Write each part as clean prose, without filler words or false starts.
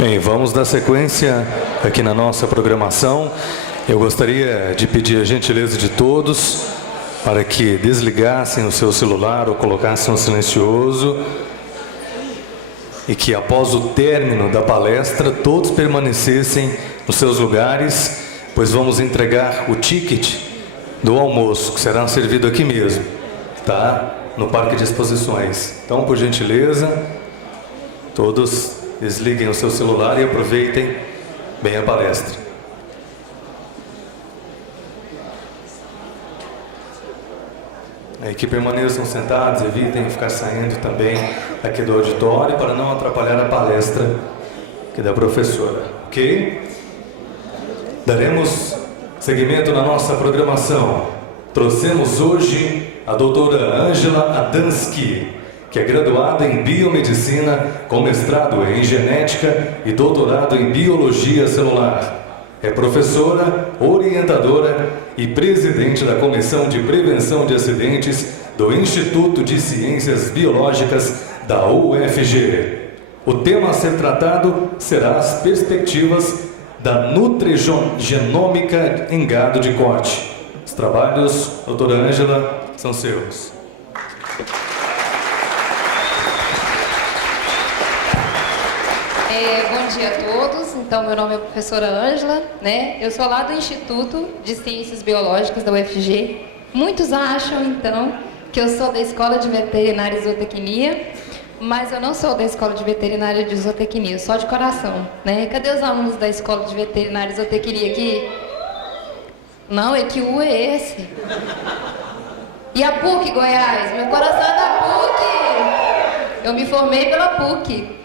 Bem, vamos dar sequência aqui na nossa programação. Eu gostaria de pedir a gentileza de todos para que desligassem o seu celular ou colocassem no silencioso e que após o término da palestra todos permanecessem nos seus lugares, pois vamos entregar o ticket do almoço, que será servido aqui mesmo, tá? No Parque de Exposições. Então, por gentileza, todos desliguem o seu celular e aproveitem bem a palestra. Que permaneçam sentados, evitem ficar saindo também aqui do auditório para não atrapalhar a palestra aqui da professora, ok? Daremos seguimento na nossa programação. Trouxemos hoje a doutora Ângela Adansky, que é graduada em Biomedicina, com mestrado em Genética e doutorado em Biologia Celular. É professora, orientadora e presidente da Comissão de Prevenção de Acidentes do Instituto de Ciências Biológicas da UFG. O tema a ser tratado será as perspectivas da nutrigenômica em gado de corte. Os trabalhos, doutora Ângela, são seus. Bom dia a todos. Então, meu nome é professora Ângela, né? Eu sou lá do Instituto de Ciências Biológicas da UFG. Muitos acham, então, que eu sou da Escola de Veterinária e Zootecnia, mas eu não sou da Escola de Veterinária e Zootecnia, só de coração, né? Cadê os alunos da Escola de Veterinária e Zootecnia aqui? Não, é que o é esse. E a PUC, Goiás? Meu coração é da PUC. Eu me formei pela PUC.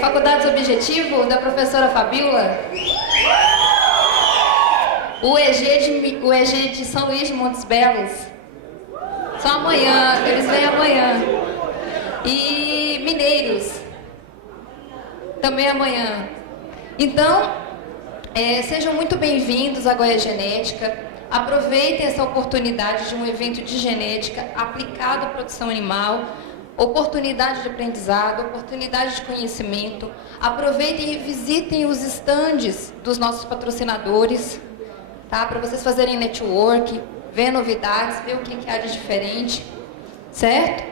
Faculdades Objetivo, da professora Fabiola. O EG de São Luís de Montes Belos. Só amanhã, eles vêm amanhã. E Mineiros. Também amanhã. Então, sejam muito bem-vindos à Goiás Genética. Aproveitem essa oportunidade de um evento de genética aplicado à produção animal. Oportunidade de aprendizado, oportunidade de conhecimento. Aproveitem e visitem os estandes dos nossos patrocinadores, tá? Para vocês fazerem network, ver novidades, ver o que há de diferente, certo?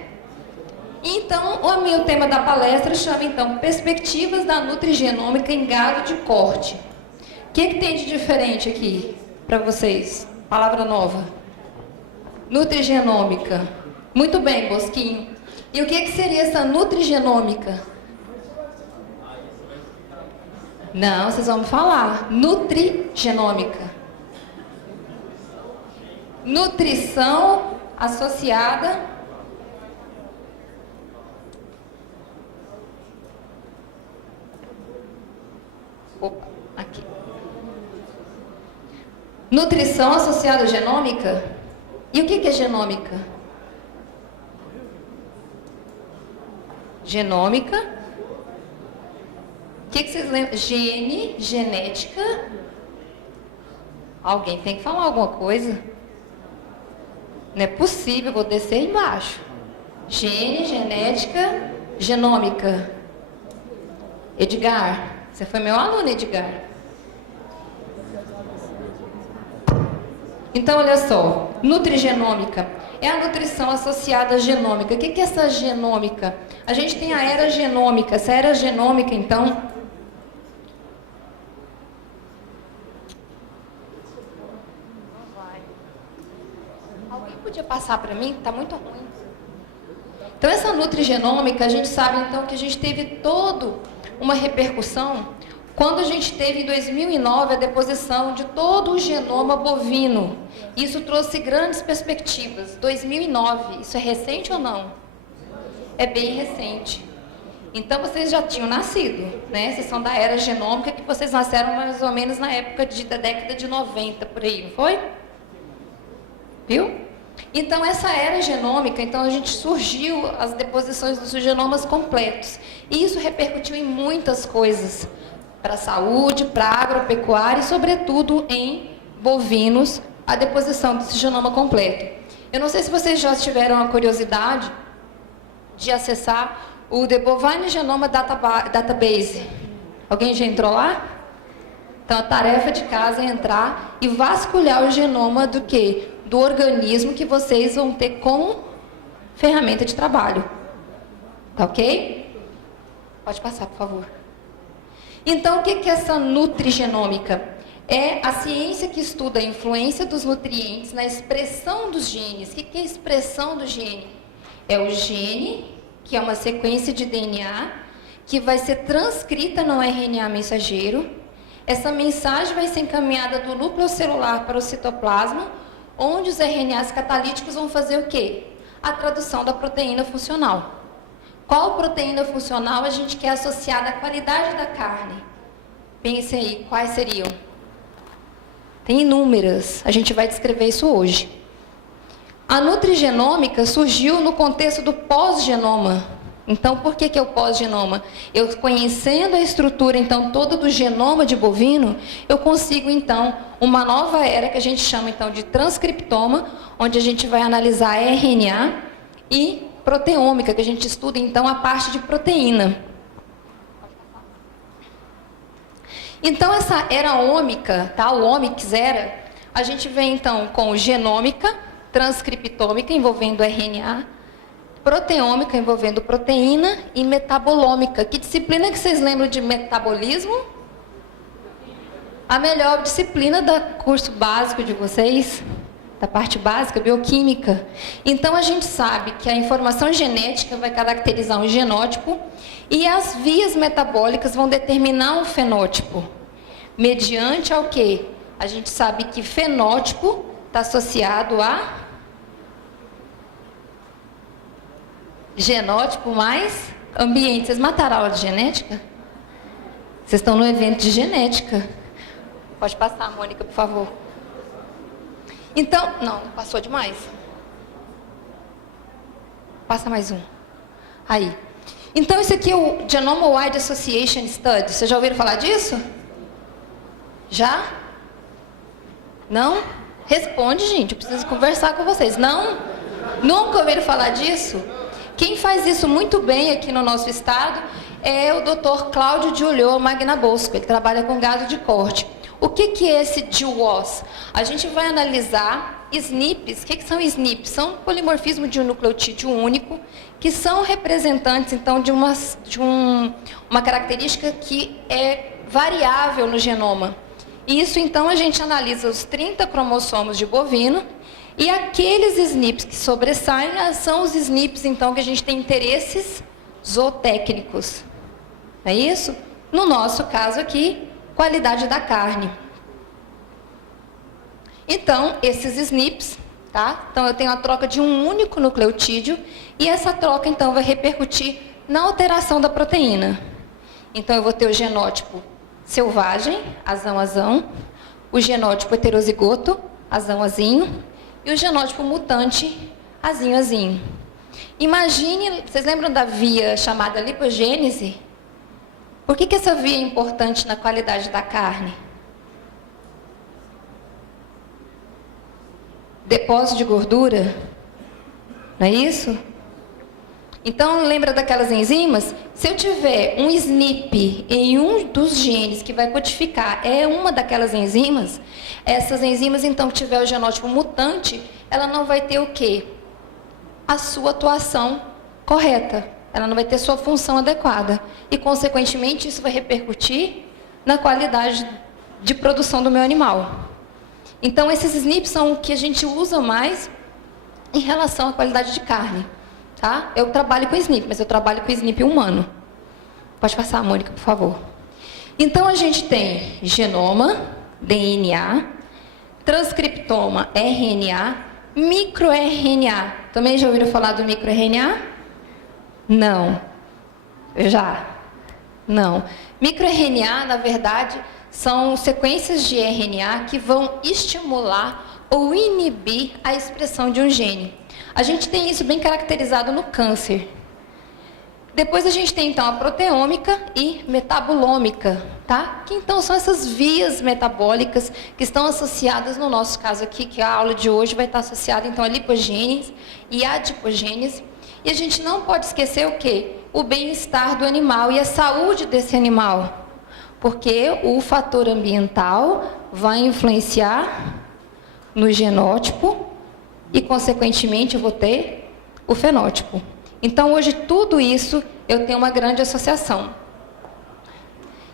Então, o meu tema da palestra chama, então, Perspectivas da Nutrigenômica em Gado de Corte. O que tem de diferente aqui para vocês? Palavra nova. Nutrigenômica. Muito bem, Bosquinho. E o que seria essa nutrigenômica? Não, vocês vão me falar. Nutrigenômica. Nutrição associada aqui. Nutrição associada à genômica? E o que é genômica? Genômica. O que vocês lembram? Gene, genética. Alguém tem que falar alguma coisa? Não é possível, vou descer embaixo. Gene, genética, genômica. Edgar, você foi meu aluno, Edgar. Então, olha só, nutrigenômica é a nutrição associada à genômica. O que é essa genômica? A gente tem a era genômica. Essa era genômica, então, alguém podia passar para mim? Está muito ruim. Então, essa nutrigenômica, a gente sabe, então, que a gente teve toda uma repercussão quando a gente teve, em 2009, a deposição de todo o genoma bovino. Isso trouxe grandes perspectivas. 2009, isso é recente ou não? É bem recente. Então, vocês já tinham nascido, né? Vocês são da era genômica, que vocês nasceram mais ou menos na época da década de 90, por aí, não foi? Viu? Então, essa era genômica, então a gente surgiu as deposições dos genomas completos. E isso repercutiu em muitas coisas. Para a saúde, para a agropecuária e, sobretudo, em bovinos, a deposição desse genoma completo. Eu não sei se vocês já tiveram a curiosidade de acessar o The Bovine Genome Database. Alguém já entrou lá? Então, a tarefa de casa é entrar e vasculhar o genoma do quê? Do organismo que vocês vão ter como ferramenta de trabalho. Tá ok? Pode passar, por favor. Então, o que é essa nutrigenômica? É a ciência que estuda a influência dos nutrientes na expressão dos genes. O que é a expressão do gene? É o gene, que é uma sequência de DNA, que vai ser transcrita no RNA mensageiro. Essa mensagem vai ser encaminhada do núcleo celular para o citoplasma, onde os RNAs catalíticos vão fazer o quê? A tradução da proteína funcional. Qual proteína funcional a gente quer associada à qualidade da carne? Pensem aí, quais seriam? Tem inúmeras, a gente vai descrever isso hoje. A nutrigenômica surgiu no contexto do pós-genoma. Então, por que é o pós-genoma? Eu conhecendo a estrutura, então, toda do genoma de bovino, eu consigo, então, uma nova era que a gente chama, então, de transcriptoma, onde a gente vai analisar RNA e proteômica, que a gente estuda, então, a parte de proteína. Então, essa era ômica, tá? O omics era, a gente vem, então, com genômica, transcriptômica, envolvendo RNA, proteômica, envolvendo proteína, e metabolômica. Que disciplina que vocês lembram de metabolismo? A melhor disciplina do curso básico de vocês, da parte básica, bioquímica. Então, a gente sabe que a informação genética vai caracterizar um genótipo e as vias metabólicas vão determinar um fenótipo. Mediante ao quê? A gente sabe que fenótipo está associado a genótipo mais ambiente. Vocês mataram a aula de genética? Vocês estão no evento de genética. Pode passar, Mônica, por favor. Então, não passou demais? Passa mais um. Aí. Então, isso aqui é o Genome Wide Association Study. Vocês já ouviram falar disso? Já? Não? Responde, gente. Eu preciso conversar com vocês. Não? Nunca ouviram falar disso? Quem faz isso muito bem aqui no nosso estado é o Dr. Cláudio de Ulloa Magnabosco. Ele trabalha com gado de corte. O que é esse GWAS? A gente vai analisar SNPs. O que são SNPs? São polimorfismo de um nucleotídeo único, que são representantes, então, de uma característica que é variável no genoma. Isso, então, a gente analisa os 30 cromossomos de bovino, e aqueles SNPs que sobressaem são os SNPs, então, que a gente tem interesses zootécnicos. É isso? No nosso caso aqui, qualidade da carne. Então, esses SNPs, tá? Então, eu tenho a troca de um único nucleotídeo, e essa troca, então, vai repercutir na alteração da proteína. Então, eu vou ter o genótipo selvagem, azão, o genótipo heterozigoto, azão, e o genótipo mutante, azinho. Imagine, vocês lembram da via chamada lipogênese? Por que essa via é importante na qualidade da carne? Depósito de gordura? Não é isso? Então, lembra daquelas enzimas? Se eu tiver um SNP em um dos genes que vai codificar uma daquelas enzimas, essas enzimas, então, que tiver o genótipo mutante, ela não vai ter o quê? A sua atuação correta. Ela não vai ter sua função adequada. E, consequentemente, isso vai repercutir na qualidade de produção do meu animal. Então, esses SNPs são o que a gente usa mais em relação à qualidade de carne. Tá? Eu trabalho com SNP, mas eu trabalho com SNP humano. Pode passar, Mônica, por favor. Então, a gente tem genoma, DNA, transcriptoma, RNA, microRNA. Também já ouviram falar do microRNA? Não. Já? Não. MicroRNA, na verdade, são sequências de RNA que vão estimular ou inibir a expressão de um gene. A gente tem isso bem caracterizado no câncer. Depois a gente tem, então, a proteômica e metabolômica, tá? Que, então, são essas vias metabólicas que estão associadas, no nosso caso aqui, que a aula de hoje vai estar associada, então, à lipogênese e à adipogênese. E a gente não pode esquecer o quê? O bem-estar do animal e a saúde desse animal. Porque o fator ambiental vai influenciar no genótipo e, consequentemente, eu vou ter o fenótipo. Então, hoje, tudo isso eu tenho uma grande associação.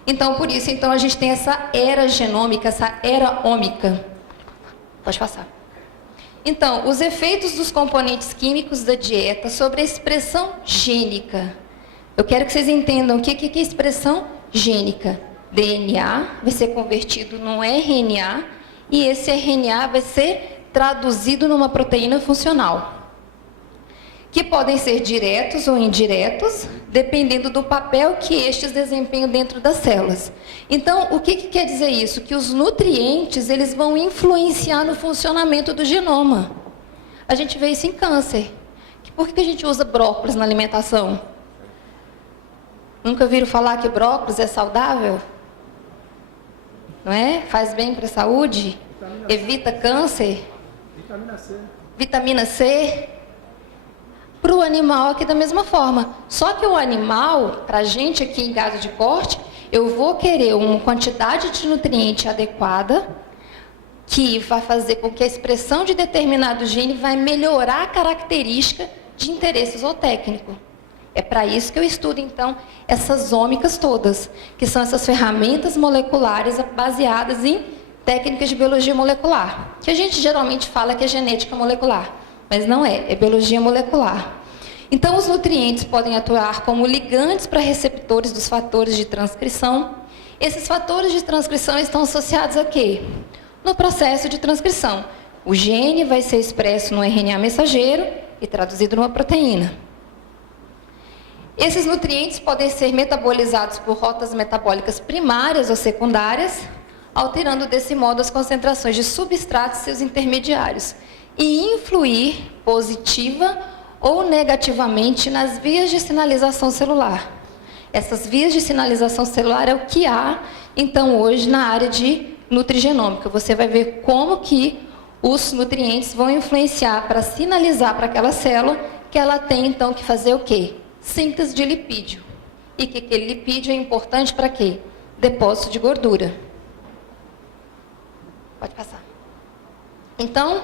Então, por isso, então, a gente tem essa era genômica, essa era ômica. Pode passar. Então, os efeitos dos componentes químicos da dieta sobre a expressão gênica. Eu quero que vocês entendam o que é expressão gênica. DNA vai ser convertido num RNA e esse RNA vai ser traduzido numa proteína funcional, que podem ser diretos ou indiretos, dependendo do papel que estes desempenham dentro das células. Então, o que quer dizer isso? Que os nutrientes, eles vão influenciar no funcionamento do genoma. A gente vê isso em câncer. Por que a gente usa brócolis na alimentação? Nunca ouviram falar que brócolis é saudável? Não é? Faz bem para a saúde? Evita câncer? Vitamina C. Vitamina C? Para o animal aqui da mesma forma. Só que o animal, para a gente aqui em gado de corte, eu vou querer uma quantidade de nutriente adequada que vai fazer com que a expressão de determinado gene vai melhorar a característica de interesse zootécnico. É para isso que eu estudo, então, essas ômicas todas, que são essas ferramentas moleculares baseadas em técnicas de biologia molecular, que a gente geralmente fala que é genética molecular, mas não é, é biologia molecular. Então, os nutrientes podem atuar como ligantes para receptores dos fatores de transcrição. Esses fatores de transcrição estão associados a quê? No processo de transcrição. O gene vai ser expresso no RNA mensageiro e traduzido numa proteína. Esses nutrientes podem ser metabolizados por rotas metabólicas primárias ou secundárias, alterando desse modo as concentrações de substratos e seus intermediários, e influir positiva ou negativamente nas vias de sinalização celular. Essas vias de sinalização celular é o que há, então, hoje na área de nutrigenômica. Você vai ver como que os nutrientes vão influenciar para sinalizar para aquela célula que ela tem, então, que fazer o quê? Síntese de lipídio. E que aquele lipídio é importante para quê? Depósito de gordura. Pode passar. Então,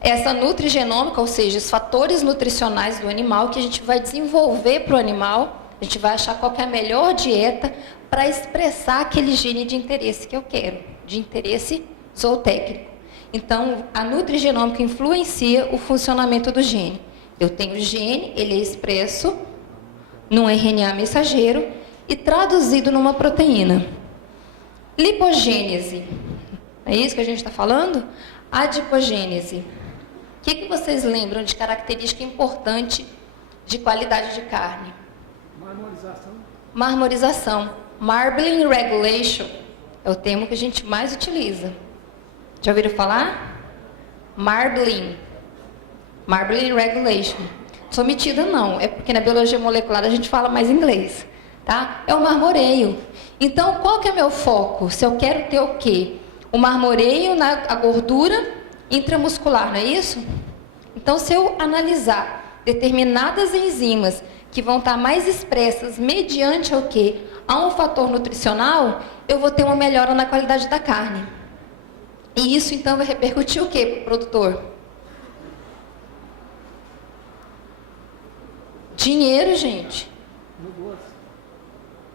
essa nutrigenômica, ou seja, os fatores nutricionais do animal que a gente vai desenvolver para o animal, a gente vai achar qual que é a melhor dieta para expressar aquele gene de interesse que eu quero, de interesse zootécnico. Então, a nutrigenômica influencia o funcionamento do gene. Eu tenho o gene, ele é expresso num RNA mensageiro e traduzido numa proteína. Lipogênese. É isso que a gente está falando? Adipogênese. O que vocês lembram de característica importante de qualidade de carne? Marmorização. Marmorização. Marbling regulation é o termo que a gente mais utiliza. Já ouviram falar? Marbling. Marbling regulation. Sou metida não, é porque na biologia molecular a gente fala mais inglês, tá? É o marmoreio. Então, qual que é o meu foco? Se eu quero ter o quê? O marmoreio na gordura intramuscular, não é isso? Então, se eu analisar determinadas enzimas que vão estar mais expressas mediante o quê? A um fator nutricional, eu vou ter uma melhora na qualidade da carne. E isso, então, vai repercutir o quê para o produtor? Dinheiro, gente.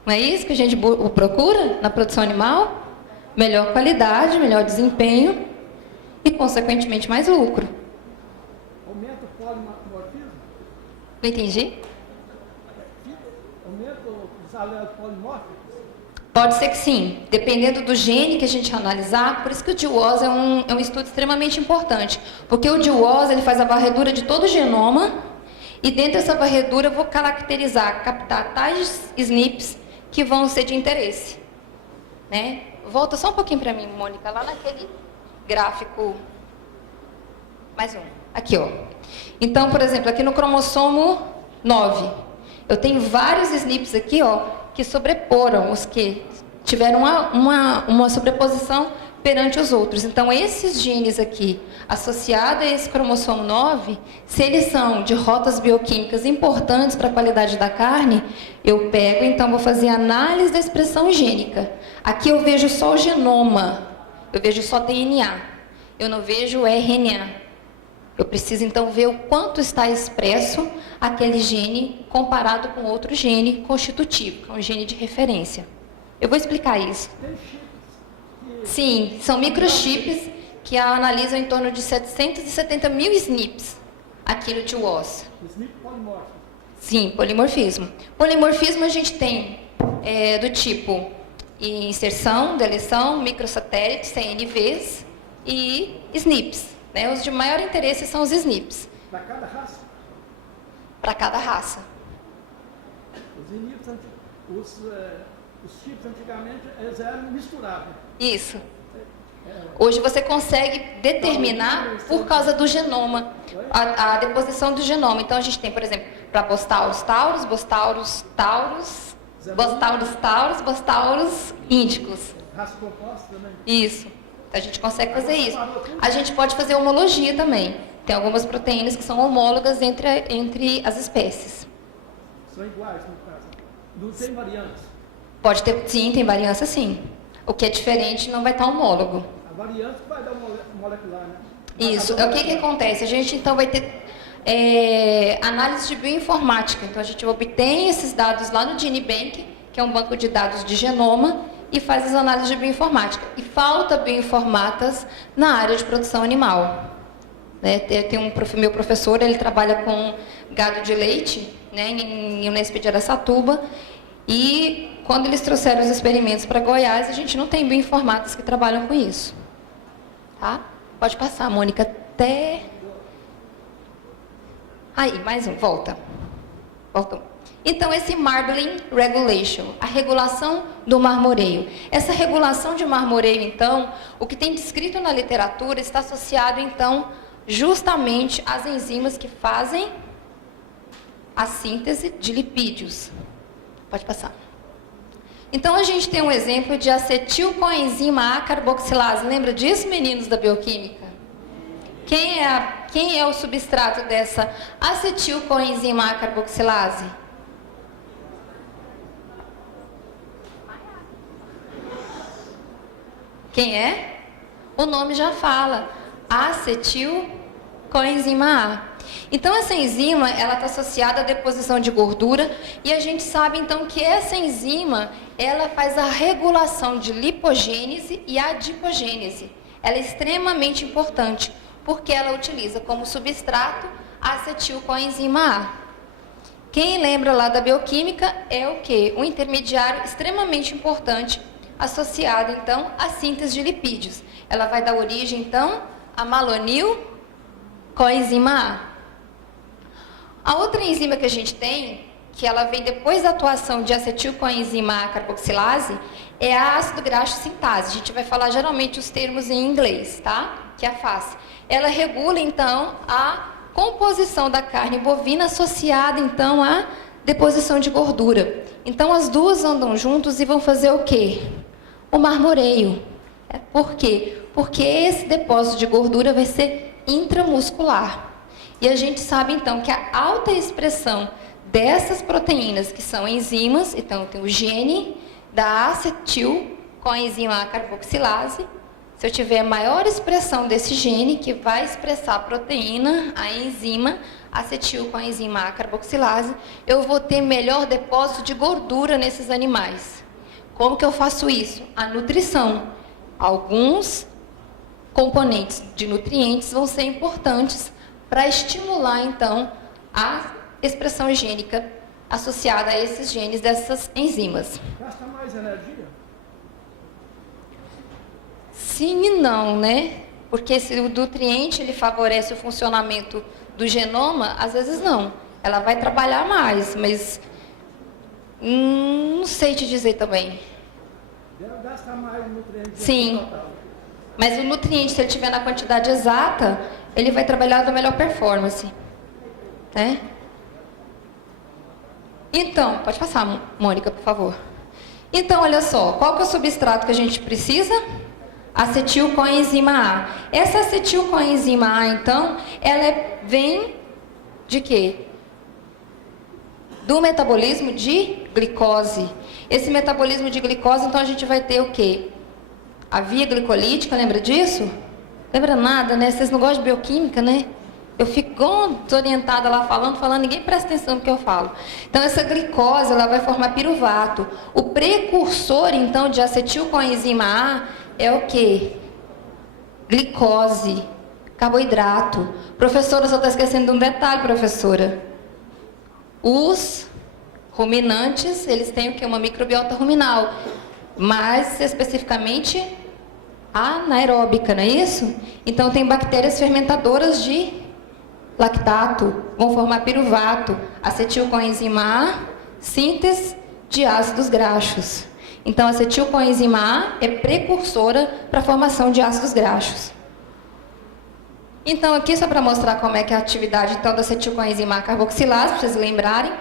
Não é isso que a gente procura na produção animal? Melhor qualidade, melhor desempenho e, consequentemente, mais lucro. Aumenta o polimorfismo? Não entendi? Aumenta os alelos polimórficos? Pode ser que sim, dependendo do gene que a gente analisar. Por isso que o DWOS é um estudo extremamente importante, porque o DWOS ele faz a varredura de todo o genoma e dentro dessa varredura eu vou caracterizar, captar tais SNPs que vão ser de interesse, né? Volta só um pouquinho para mim, Mônica, lá naquele gráfico. Mais um. Aqui, ó. Então, por exemplo, aqui no cromossomo 9, eu tenho vários SNPs aqui, ó, que sobreporam, os que tiveram uma sobreposição perante os outros. Então, esses genes aqui, associados a esse cromossomo 9, se eles são de rotas bioquímicas importantes para a qualidade da carne, eu pego, então, vou fazer análise da expressão gênica. Aqui eu vejo só o genoma, eu vejo só DNA, eu não vejo RNA. Eu preciso, então, ver o quanto está expresso aquele gene comparado com outro gene constitutivo, que é um gene de referência. Eu vou explicar isso. Sim, são microchips que analisam em torno de 770 mil SNPs aqui no tio osso. SNP polimórfico. Sim, polimorfismo. Polimorfismo a gente tem do tipo inserção, deleção, microsatélites, CNVs e SNPs. Né? Os de maior interesse são os SNPs. Para cada raça? Para cada raça. Os chips antigamente eles eram misturados. Isso. Hoje você consegue determinar por causa do genoma, a deposição do genoma. Então a gente tem, por exemplo, para Bostaurus taurus, Bostaurus taurus, Bostaurus taurus, Bostaurus índicos. Raça composta também? Isso. A gente consegue fazer isso. A gente pode fazer homologia também. Tem algumas proteínas que são homólogas entre as espécies. São iguais, no caso. Não tem variantes? Pode ter, sim, tem variância sim. O que é diferente não vai estar homólogo. A variante vai dar molecular, né? Isso. O que acontece? A gente então vai ter análise de bioinformática. Então a gente obtém esses dados lá no GeneBank, que é um banco de dados de genoma, e faz as análises de bioinformática. E falta bioinformatas na área de produção animal. Né? Tem meu professor, ele trabalha com gado de leite, né, em Unesp de Araçatuba, e quando eles trouxeram os experimentos para Goiás, a gente não tem bioinformatas que trabalham com isso. Tá? Pode passar, Mônica, até... Aí, mais um, volta. Voltou. Então, esse Marbling Regulation, a regulação do marmoreio. Essa regulação de marmoreio, então, o que tem descrito na literatura está associado, então, justamente às enzimas que fazem a síntese de lipídios. Pode passar. Então, a gente tem um exemplo de acetilcoenzima A carboxilase. Lembra disso, meninos da bioquímica? Quem é o substrato dessa acetilcoenzima A carboxilase? Quem é? O nome já fala. Acetilcoenzima A. Então, essa enzima, ela está associada à deposição de gordura e a gente sabe, então, que essa enzima, ela faz a regulação de lipogênese e adipogênese. Ela é extremamente importante, porque ela utiliza como substrato a acetilcoenzima A. Quem lembra lá da bioquímica é o quê? Um intermediário extremamente importante associado, então, à síntese de lipídios. Ela vai dar origem, então, a malonilcoenzima A. A outra enzima que a gente tem, que ela vem depois da atuação de acetilcoenzima A carboxilase, é a ácido graxo sintase. A gente vai falar geralmente os termos em inglês, tá? Que é a FAS. Ela regula, então, a composição da carne bovina associada, então, à deposição de gordura. Então, as duas andam juntos e vão fazer o quê? O marmoreio. Por quê? Porque esse depósito de gordura vai ser intramuscular. E a gente sabe, então, que a alta expressão dessas proteínas, que são enzimas, então tem o gene da acetilcoenzima A carboxilase. Se eu tiver maior expressão desse gene, que vai expressar a proteína, a enzima acetilcoenzima A carboxilase, eu vou ter melhor depósito de gordura nesses animais. Como que eu faço isso? A nutrição. Alguns componentes de nutrientes vão ser importantes para estimular, então, a expressão gênica associada a esses genes dessas enzimas. Gasta mais energia? Sim e não, né? Porque se o nutriente ele favorece o funcionamento do genoma, às vezes não. Ela vai trabalhar mais, mas não sei te dizer também. Deve gastar mais nutrientes. Sim. Mas o nutriente, se ele estiver na quantidade exata, ele vai trabalhar da melhor performance. Né? Então, pode passar, Mônica, por favor. Então, olha só, qual que é o substrato que a gente precisa? acetilcoenzima A. Essa acetilcoenzima A, então, vem de quê? Do metabolismo de glicose. Esse metabolismo de glicose, então, a gente vai ter o quê? A via glicolítica, lembra disso? Lembra nada, né? Vocês não gostam de bioquímica, né? Eu fico desorientada lá falando, ninguém presta atenção no que eu falo. Então, essa glicose, ela vai formar piruvato. O precursor, então, de acetilcoenzima A é o quê? Glicose, carboidrato. Professora, só está esquecendo de um detalhe, professora. Os ruminantes, eles têm o quê? Uma microbiota ruminal. Mais especificamente, anaeróbica, não é isso? Então, tem bactérias fermentadoras de lactato, vão formar piruvato, acetilcoenzima A, síntese de ácidos graxos. Então, a acetilcoenzima A é precursora para a formação de ácidos graxos. Então, aqui só para mostrar como é que é a atividade então, da acetilcoenzima A carboxilase, para vocês lembrarem.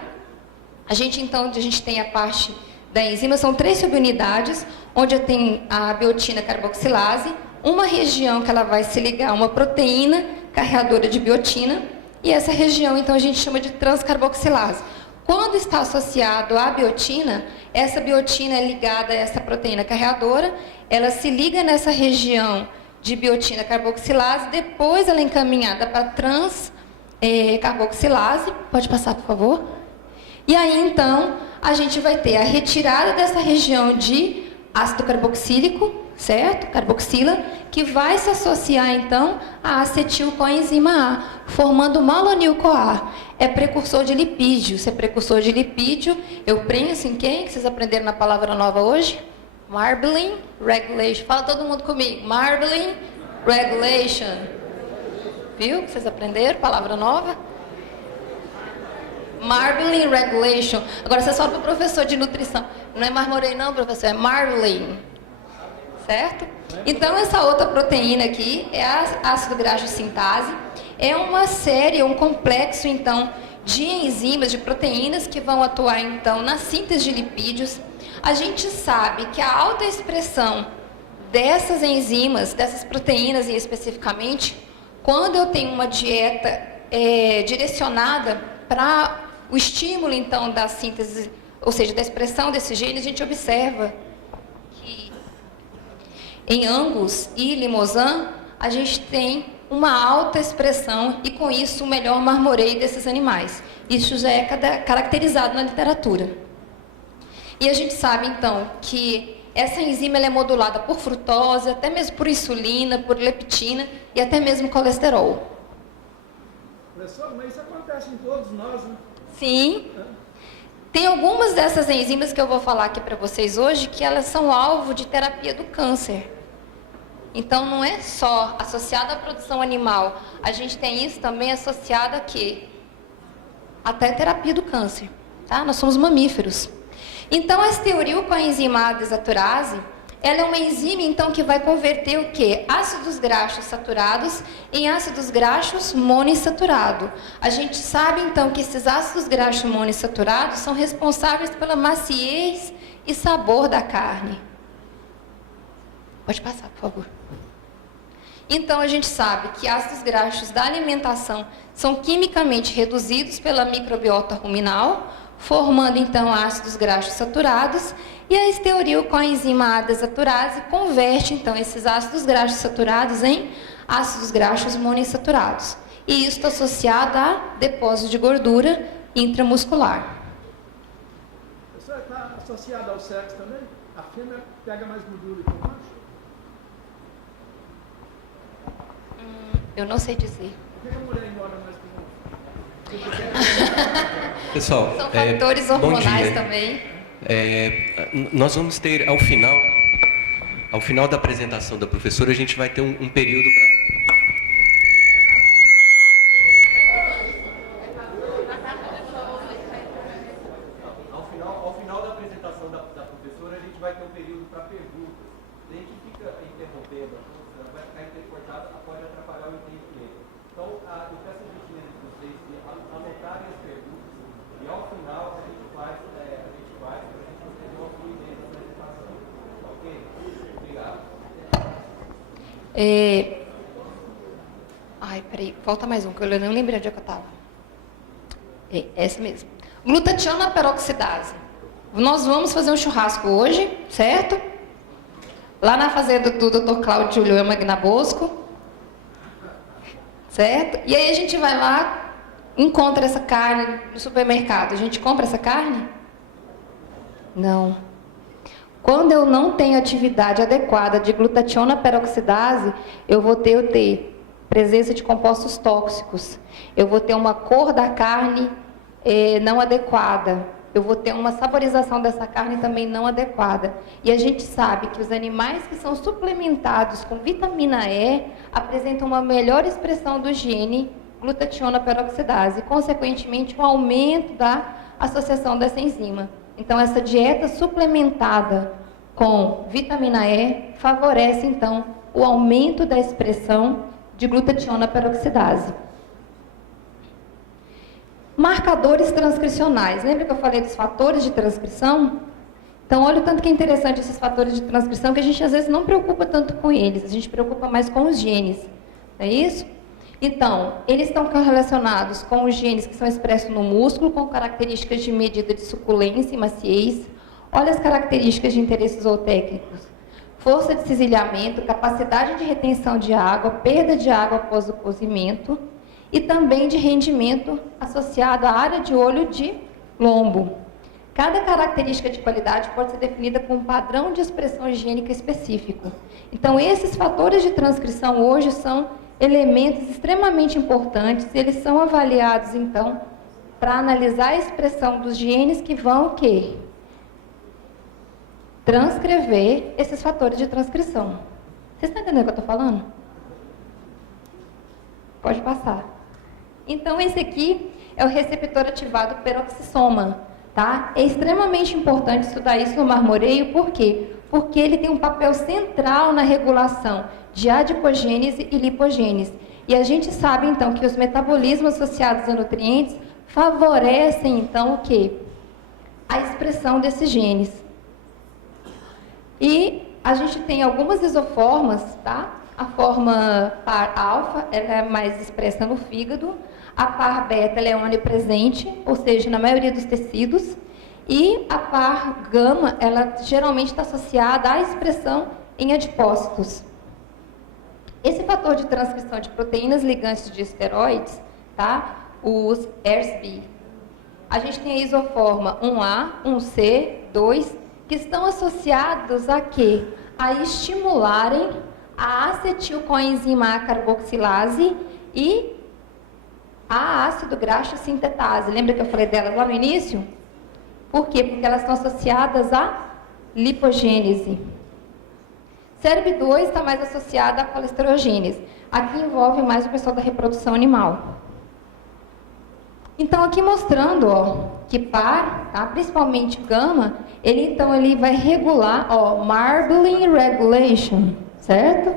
A gente tem a parte da enzima, são 3 subunidades, onde tem a biotina carboxilase, uma região que ela vai se ligar a uma proteína carreadora de biotina, e essa região, então, a gente chama de transcarboxilase. Quando está associado à biotina, essa biotina é ligada a essa proteína carreadora, ela se liga nessa região de biotina carboxilase, depois ela é encaminhada para transcarboxilase. Pode passar, por favor? E aí, então, a gente vai ter a retirada dessa região de ácido carboxílico, certo? Carboxila, que vai se associar, então, à acetilcoenzima A, formando malonil-CoA. É precursor de lipídio. Se é precursor de lipídio, eu penso em quem? Que vocês aprenderam na palavra nova hoje? Marbling Regulation. Fala todo mundo comigo. Marbling Regulation. Viu que vocês aprenderam? Palavra nova? Marbling Regulation. Agora você fala para o professor de nutrição. Não é marmoreio não, professor, é marbling. Certo? Então, essa outra proteína aqui é a ácido graxo sintase. É uma série, um complexo, então, de enzimas, de proteínas que vão atuar, então, na síntese de lipídios. A gente sabe que a alta expressão dessas enzimas, dessas proteínas especificamente, quando eu tenho uma dieta direcionada para o estímulo, então, da síntese, ou seja, da expressão desses genes, a gente observa que em Angus e Limousin, a gente tem uma alta expressão e, com isso, o melhor marmoreio desses animais. Isso já é caracterizado na literatura. E a gente sabe, então, que essa enzima ela é modulada por frutose, até mesmo por insulina, por leptina e até mesmo colesterol. Professor, mas isso acontece em todos nós, né? Sim. Tem algumas dessas enzimas que eu vou falar aqui para vocês hoje que elas são alvo de terapia do câncer. Então, não é só associado à produção animal. A gente tem isso também associado a quê? Até terapia do câncer. Tá? Nós somos mamíferos. Então, a esteorilcoenzima A desaturase, ela é uma enzima, então, que vai converter o quê? Ácidos graxos saturados em ácidos graxos monoinsaturados. A gente sabe, então, que esses ácidos graxos monoinsaturados são responsáveis pela maciez e sabor da carne. Pode passar, por favor. Então, a gente sabe que ácidos graxos da alimentação são quimicamente reduzidos pela microbiota ruminal, formando, então, ácidos graxos saturados, e a esteorilcoenzima A desaturase converte, então, esses ácidos graxos saturados em ácidos graxos monoinsaturados. E isso está associado a depósito de gordura intramuscular. Isso está associado ao sexo também? A fêmea pega mais gordura que o macho? Eu não sei dizer. Por que a mulher engorda mais que o homem? Pessoal, São fatores hormonais também. Nós vamos ter, ao final da apresentação da professora, a gente vai ter um período para... Ao final da apresentação da professora, a gente vai ter um período para perguntas. A gente fica interrompendo, vai ficar intercortado, pode atrapalhar o entendimento. Então, eu peço a gentileza de vocês de anotarem as perguntas e, ao final, a gente faz para a gente ter uma fluidez na apresentação. Ok? Obrigado. Ai, peraí, volta mais um, que eu não lembrei onde é que eu estava. Essa mesmo. Glutationa peroxidase. Nós vamos fazer um churrasco hoje, certo? Lá na fazenda do Dr. Cláudio Julião Magnabosco. Certo? E aí a gente vai lá, encontra essa carne no supermercado. A gente compra essa carne? Não. Quando eu não tenho atividade adequada de glutationa peroxidase, eu vou ter presença de compostos tóxicos. Eu vou ter uma cor da carne não adequada. Eu vou ter uma saborização dessa carne também não adequada. E a gente sabe que os animais que são suplementados com vitamina E apresentam uma melhor expressão do gene glutationa peroxidase, e, consequentemente, um aumento da associação dessa enzima. Então, essa dieta suplementada com vitamina E favorece, então, o aumento da expressão de glutationa peroxidase. Marcadores transcricionais. Lembra que eu falei dos fatores de transcrição? Então, olha o tanto que é interessante esses fatores de transcrição, que a gente às vezes não preocupa tanto com eles, a gente preocupa mais com os genes. Não é isso? Então, eles estão relacionados com os genes que são expressos no músculo, com características de medida de suculência e maciez. Olha as características de interesse zootécnicos. Força de cisilhamento, capacidade de retenção de água, perda de água após o cozimento, e também de rendimento associado à área de olho de lombo. Cada característica de qualidade pode ser definida com um padrão de expressão higiênica específico. Então, esses fatores de transcrição hoje são elementos extremamente importantes, eles são avaliados, então, para analisar a expressão dos genes que vão o quê? Transcrever esses fatores de transcrição. Vocês estão entendendo o que eu estou falando? Pode passar. Então, esse aqui é o receptor ativado peroxissoma, tá? É extremamente importante estudar isso no marmoreio, por quê? Porque ele tem um papel central na regulação de adipogênese e lipogênese. E a gente sabe, então, que os metabolismos associados a nutrientes favorecem, então, o quê? A expressão desses genes. E a gente tem algumas isoformas, tá? A forma par alfa, ela é mais expressa no fígado. A par beta, ela é onipresente, ou seja, na maioria dos tecidos. E a par gama, ela geralmente está associada à expressão em adipócitos. Esse fator de transcrição de proteínas ligantes de esteroides, tá? Os ERSB. A gente tem a isoforma 1A, 1C, 2, que estão associados a quê? A estimularem a acetilcoenzima A carboxilase e a ácido graxo sintetase. Lembra que eu falei delas lá no início? Por quê? Porque elas estão associadas à lipogênese. SERB2 está mais associada à colesterogênese. Aqui envolve mais o pessoal da reprodução animal. Então, aqui mostrando, ó, que par, tá? Principalmente gama, ele vai regular, ó, marbling regulation, certo?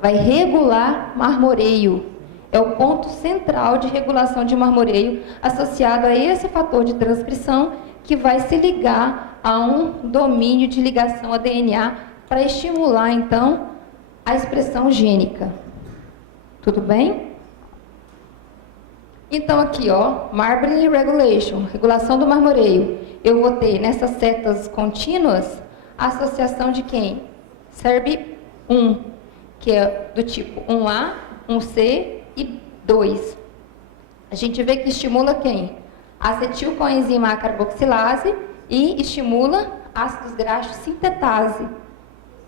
Vai regular marmoreio. É o ponto central de regulação de marmoreio associado a esse fator de transcrição que vai se ligar a um domínio de ligação a DNA para estimular, então, a expressão gênica. Tudo bem? Então, aqui, ó, marbling regulation, regulação do marmoreio. Eu vou ter nessas setas contínuas a associação de quem? SERB1, que é do tipo 1A, 1C e 2. A gente vê que estimula quem? Acetilcoenzima A carboxilase e estimula ácidos graxos sintetase.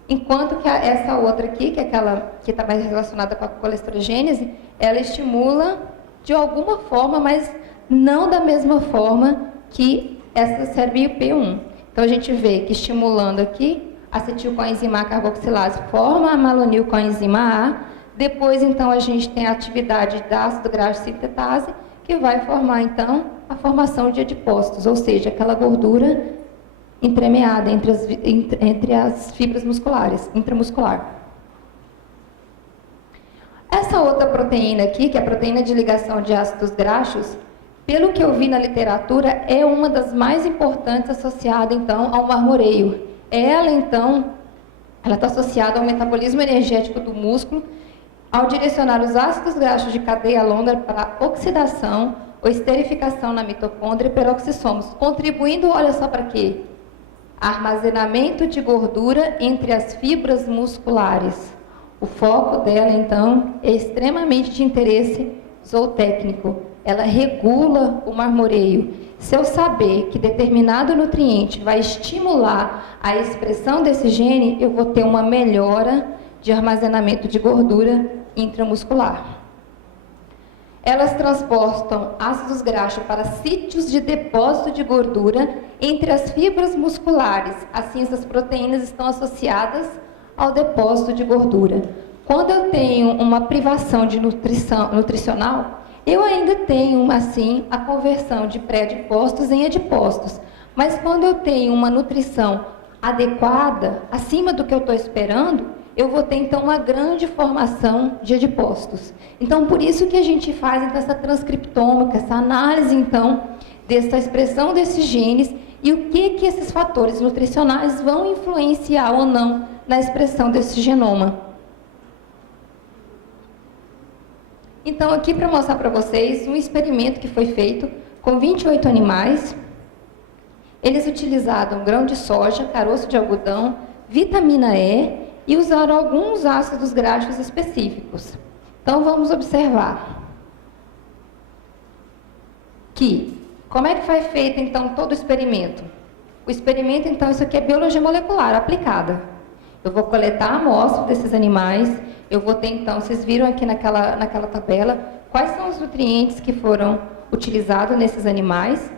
Enquanto que essa outra aqui, que é aquela que está mais relacionada com a colesterogênese, ela estimula de alguma forma, mas não da mesma forma que essa SERB1. Então, a gente vê que estimulando aqui, acetilcoenzima A carboxilase forma a malonilcoenzima A. Depois, então, a gente tem a atividade da ácido graxo sintetase, que vai formar, então, a formação de adipócitos, ou seja, aquela gordura entremeada entre as fibras musculares, intramuscular. Essa outra proteína aqui, que é a proteína de ligação de ácidos graxos, pelo que eu vi na literatura, é uma das mais importantes associada, então, ao marmoreio. Ela, então, ela está associada ao metabolismo energético do músculo, ao direcionar os ácidos graxos de cadeia longa para oxidação ou esterificação na mitocôndria e peroxissomos, contribuindo, olha só para quê? Armazenamento de gordura entre as fibras musculares. O foco dela, então, é extremamente de interesse zootécnico. Ela regula o marmoreio. Se eu saber que determinado nutriente vai estimular a expressão desse gene, eu vou ter uma melhora de armazenamento de gordura intramuscular. Elas transportam ácidos graxos para sítios de depósito de gordura entre as fibras musculares. Assim, essas proteínas estão associadas ao depósito de gordura. Quando eu tenho uma privação de nutricional, eu ainda tenho, assim, a conversão de pré-adipócitos em adipócitos. Mas quando eu tenho uma nutrição adequada, acima do que eu estou esperando, eu vou ter, então, uma grande formação de adipócitos. Então, por isso que a gente faz, então, essa transcriptômica, essa análise, então, dessa expressão desses genes e o que esses fatores nutricionais vão influenciar ou não na expressão desse genoma. Então, aqui para mostrar para vocês um experimento que foi feito com 28 animais. Eles utilizaram grão de soja, caroço de algodão, vitamina E e usaram alguns ácidos graxos específicos. Então, vamos observar que, como é que foi feito, então, todo o experimento? O experimento, então, isso aqui é biologia molecular aplicada. Eu vou coletar a amostra desses animais, eu vou ter, então, vocês viram aqui naquela tabela, quais são os nutrientes que foram utilizados nesses animais,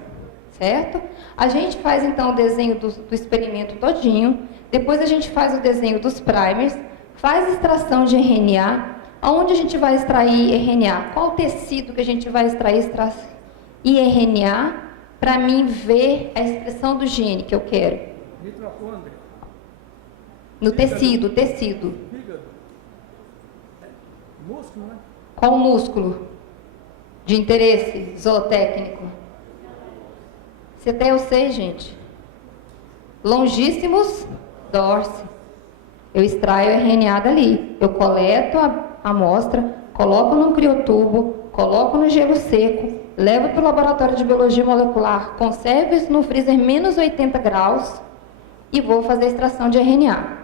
certo? A gente faz, então, o desenho do experimento todinho, depois a gente faz o desenho dos primers, faz extração de RNA, onde a gente vai extrair RNA, qual tecido que a gente vai extrair RNA, para mim ver a expressão do gene que eu quero. Mitocôndria. No tecido. Fígado. Músculo, né? Qual músculo de interesse zootécnico? Se até eu sei, gente. Longíssimos dorsi. Eu extraio o RNA dali. Eu coleto a amostra, coloco num criotubo, coloco no gelo seco, levo para o laboratório de biologia molecular, conservo isso no freezer menos 80 graus e vou fazer a extração de RNA.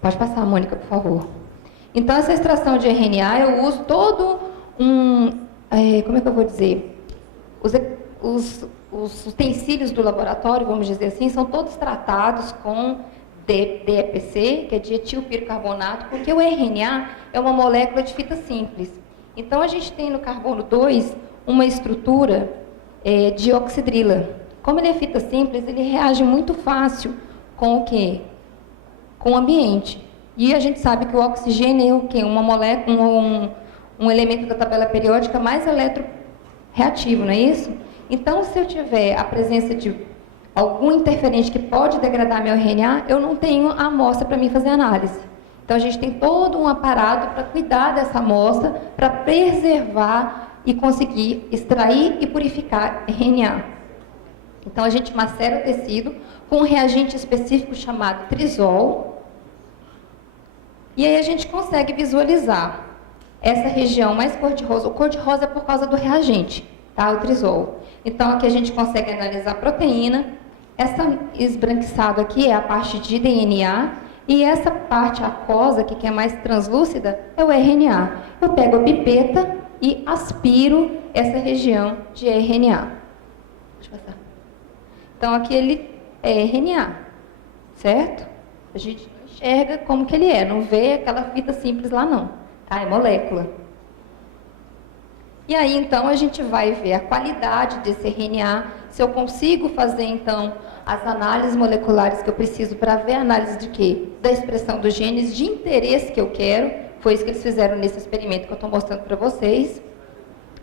Pode passar, Mônica, por favor. Então, essa extração de RNA, eu uso todo como é que eu vou dizer? Os utensílios do laboratório, vamos dizer assim, são todos tratados com DEPC, que é dietilpircarbonato, porque o RNA é uma molécula de fita simples. Então, a gente tem no carbono 2 uma estrutura de oxidrila. Como ele é fita simples, ele reage muito fácil com o quê? Com o ambiente. E a gente sabe que o oxigênio é o quê? Uma molécula, um elemento da tabela periódica mais eletroreativo, não é isso? Então, se eu tiver a presença de algum interferente que pode degradar meu RNA, eu não tenho a amostra para mim fazer análise. Então, a gente tem todo um aparato para cuidar dessa amostra, para preservar e conseguir extrair e purificar RNA. Então, a gente macera o tecido com um reagente específico chamado trisol. E aí a gente consegue visualizar essa região mais cor-de-rosa. O cor-de-rosa é por causa do reagente, tá? O trisol. Então, aqui a gente consegue analisar a proteína. Essa esbranquiçada aqui é a parte de DNA. E essa parte aquosa aqui, que é mais translúcida, é o RNA. Eu pego a pipeta e aspiro essa região de RNA. Deixa eu passar. Então, aqui ele é RNA, certo? A gente não enxerga como que ele é, não vê aquela fita simples lá não, tá? É molécula. E aí, então, a gente vai ver a qualidade desse RNA, se eu consigo fazer, então, as análises moleculares que eu preciso para ver a análise de quê? Da expressão dos genes de interesse que eu quero. Foi isso que eles fizeram nesse experimento que eu estou mostrando para vocês.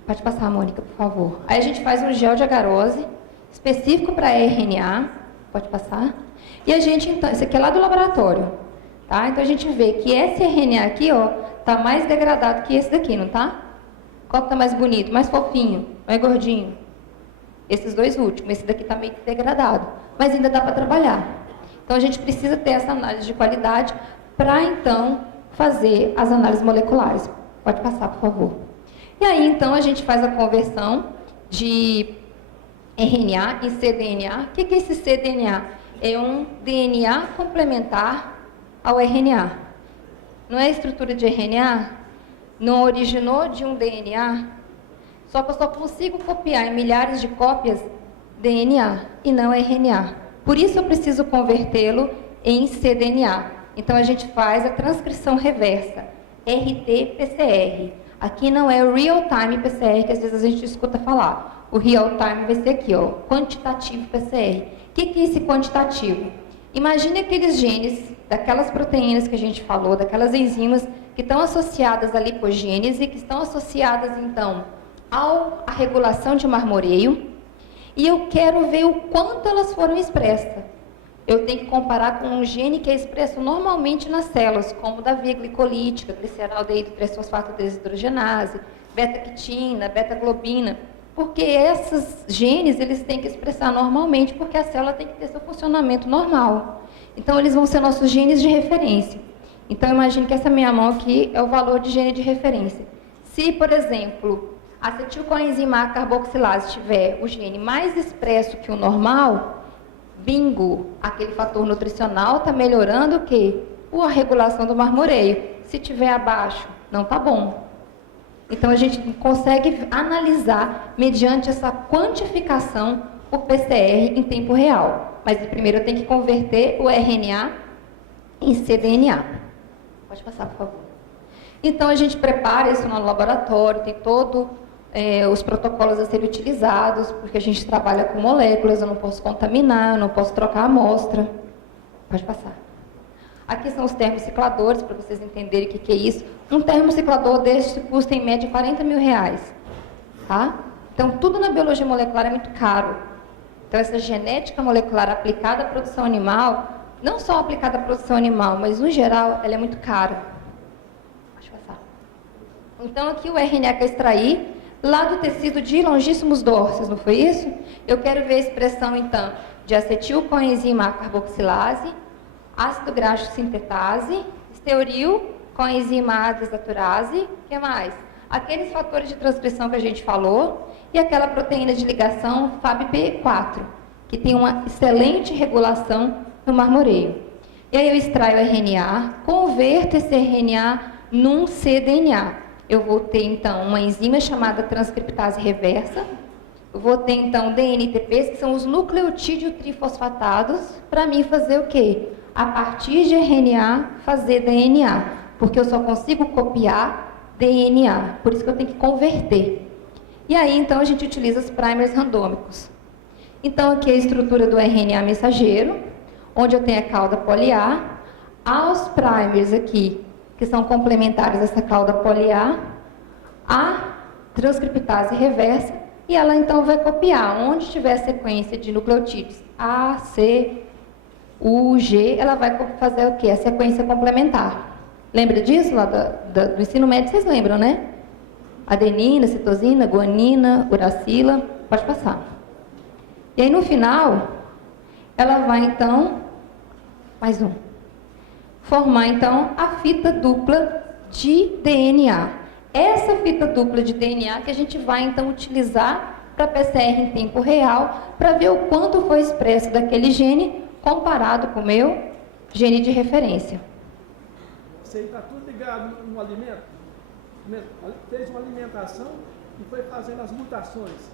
Pode passar, Mônica, por favor. Aí a gente faz um gel de agarose específico para RNA. Pode passar. E a gente, então, isso aqui é lá do laboratório. Tá? Então, a gente vê que esse RNA aqui, ó, tá mais degradado que esse daqui, não tá? Qual que tá mais bonito, mais fofinho, mais gordinho? Esses dois últimos. Esse daqui tá meio degradado. Mas ainda dá para trabalhar. Então, a gente precisa ter essa análise de qualidade para, então, fazer as análises moleculares. Pode passar, por favor. E aí, então, a gente faz a conversão de RNA em cDNA. O que é esse cDNA? É um DNA complementar ao RNA. Não é a estrutura de RNA? Não originou de um DNA? Só que eu só consigo copiar em milhares de cópias DNA e não RNA. Por isso eu preciso convertê-lo em cDNA. Então a gente faz a transcrição reversa, RT-PCR. Aqui não é o real-time PCR, que às vezes a gente escuta falar. O real-time vai ser aqui, ó, quantitativo PCR. O que é esse quantitativo? Imagine aqueles genes, daquelas proteínas que a gente falou, daquelas enzimas que estão associadas à lipogênese, que estão associadas, então, à regulação de marmoreio, e eu quero ver o quanto elas foram expressas. Eu tenho que comparar com um gene que é expresso normalmente nas células, como da via glicolítica, gliceraldeído 3-fosfato desidrogenase, beta-quitina, beta-globina, porque esses genes eles têm que expressar normalmente, porque a célula tem que ter seu funcionamento normal. Então, eles vão ser nossos genes de referência. Então, imagine que essa minha mão aqui é o valor de gene de referência. Se, por exemplo, a acetilcoenzima A carboxilase tiver o gene mais expresso que o normal, bingo, aquele fator nutricional está melhorando o quê? A regulação do marmoreio. Se tiver abaixo, não está bom. Então, a gente consegue analisar mediante essa quantificação por PCR em tempo real. Mas, primeiro, eu tenho que converter o RNA em cDNA. Pode passar, por favor. Então, a gente prepara isso no laboratório, tem todos os protocolos a serem utilizados, porque a gente trabalha com moléculas, eu não posso contaminar, eu não posso trocar a amostra. Pode passar. Aqui são os termocicladores, para vocês entenderem o que é isso. Um termociclador deste custa, em média, R$40 mil. Tá? Então, tudo na biologia molecular é muito caro. Então, essa genética molecular aplicada à produção animal, não só aplicada à produção animal, mas, no geral, ela é muito cara. Pode passar. Então, aqui o RNA que eu extraí, lá do tecido de longíssimos dorsos, não foi isso? Eu quero ver a expressão, então, de acetilcoenzima A carboxilase, ácido graxo sintetase, estearil, coenzima A desaturase, o que mais? Aqueles fatores de transcrição que a gente falou e aquela proteína de ligação FABP4, que tem uma excelente regulação no marmoreio. E aí eu extraio o RNA, converto esse RNA num cDNA. Eu vou ter, então, uma enzima chamada transcriptase reversa. Eu vou ter, então, DNTPs, que são os nucleotídeos trifosfatados, para mim fazer o quê? A partir de RNA, fazer DNA, porque eu só consigo copiar DNA, por isso que eu tenho que converter. E aí, então, a gente utiliza os primers randômicos. Então, aqui é a estrutura do RNA mensageiro, onde eu tenho a cauda poli-A, há os primers aqui, que são complementares a essa cauda poli-A, a transcriptase reversa, e ela, então, vai copiar. Onde tiver a sequência de nucleotídeos A, C, U, G, ela vai fazer o quê? A sequência complementar. Lembra disso lá do ensino médio? Vocês lembram, né? Adenina, citosina, guanina, uracila. Pode passar. E aí, no final, ela vai, então, mais um, formar, então, a fita dupla de DNA. Essa fita dupla de DNA que a gente vai, então, utilizar para PCR em tempo real, para ver o quanto foi expresso daquele gene comparado com o meu gene de referência. Você está tudo ligado no alimento? Fez uma alimentação e foi fazendo as mutações